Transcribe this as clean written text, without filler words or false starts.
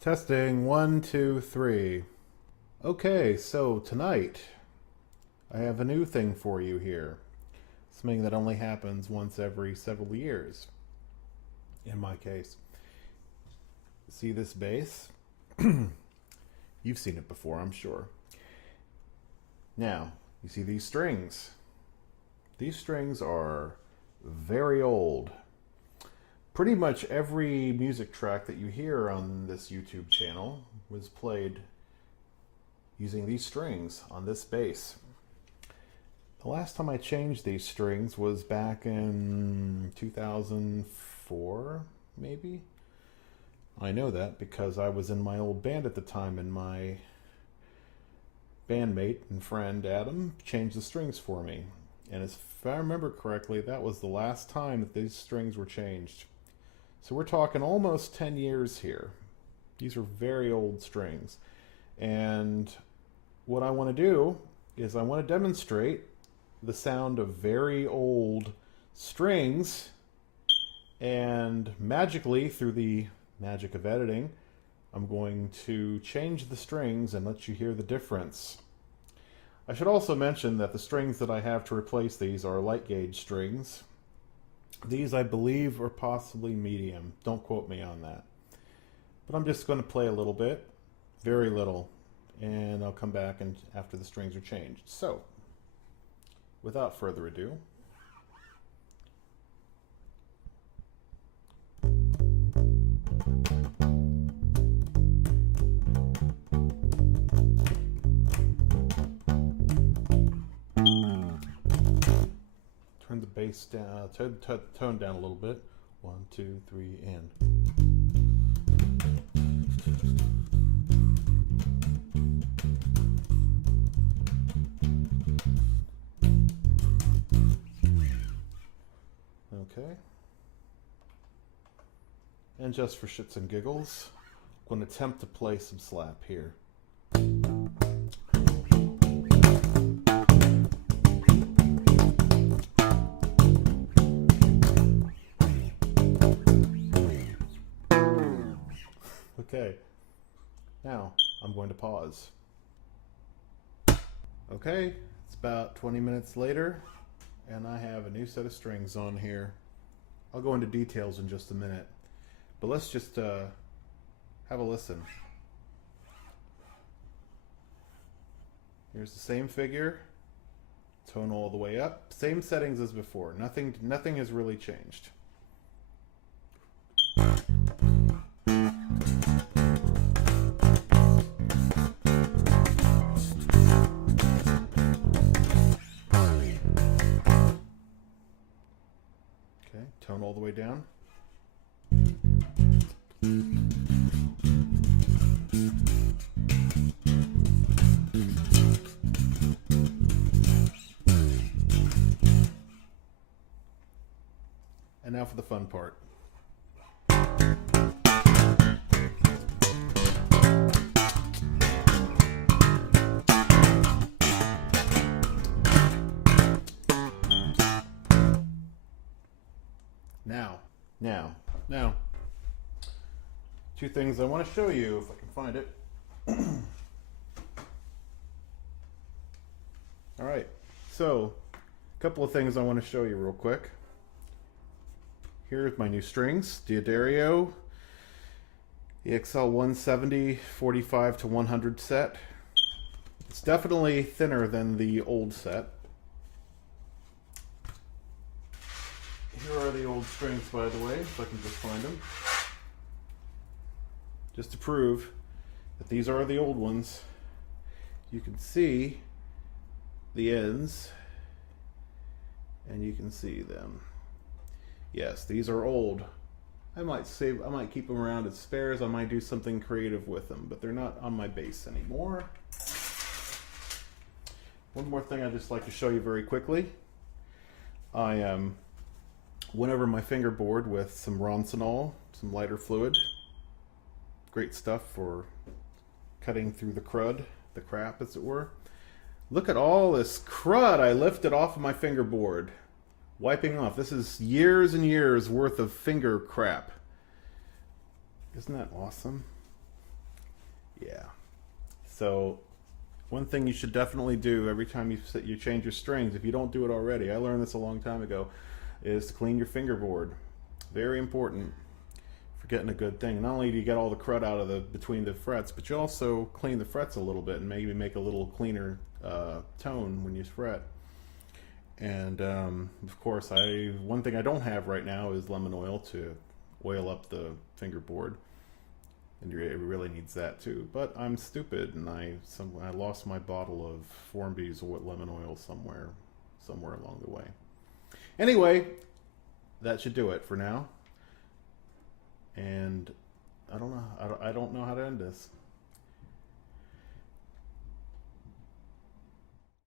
Testing 1, 2, 3. Okay, so tonight I have a new thing for you here. Something that only happens once every several years, in my case. See this bass? You've seen it before, I'm sure. Now, you see these strings. These strings are very old. Pretty much every music track that you hear on this YouTube channel was played using these strings on this bass. The last time I changed these strings was back in 2004, maybe? I know that because I was in my old band at the time and my bandmate and friend Adam changed the strings for me. And if I remember correctly, that was the last time that these strings were changed. So we're talking almost 10 years here. These are very old strings. And what I want to do is I want to demonstrate the sound of very old strings, and magically, through the magic of editing, I'm going to change the strings and let you hear the difference. I should also mention that the strings that I have to replace these are light gauge strings. These, I believe, are possibly medium. Don't quote me on that. But I'm just going to play a little bit, very little, and I'll come back and after the strings are changed. So, without further ado, turn the bass down, tone down a little bit. 1, 2, 3, and. Okay. And just for shits and giggles, I'm going to attempt to play some slap here. Okay, now I'm going to pause. Okay, it's about 20 minutes later, and I have a new set of strings on here. I'll go into details in just a minute, but let's just have a listen. Here's the same figure, tone all the way up, same settings as before. Nothing has really changed. Tone all the way down. And now for the fun part. Now, two things I want to show you if I can find it. All right, so a couple of things I want to show you real quick. Here's my new strings, D'Addario EXL 170 45 to 100 set. It's definitely thinner than the old set. Here are the old strings, by the way, if I can just find them. Just to prove that these are the old ones. You can see the ends, and you can see them. Yes, these are old. I might keep them around as spares. I might do something creative with them, but they're not on my bass anymore. One more thing I'd just like to show you very quickly. I went over my fingerboard with some Roncinol, some lighter fluid. Great stuff for cutting through the crud, the crap as it were. Look at all this crud I lifted off of my fingerboard. Wiping off. This is years and years worth of finger crap. Isn't that awesome? Yeah. So one thing you should definitely do every time you change your strings, if you don't do it already, I learned this a long time ago, is to clean your fingerboard. Very important for getting a good thing. Not only do you get all the crud out of between the frets, but you also clean the frets a little bit and maybe make a little cleaner tone when you fret. And of course, one thing I don't have right now is lemon oil to oil up the fingerboard. And it really needs that too. But I'm stupid, and I lost my bottle of Formby's lemon oil somewhere along the way. Anyway, that should do it for now. And I don't know how to end this.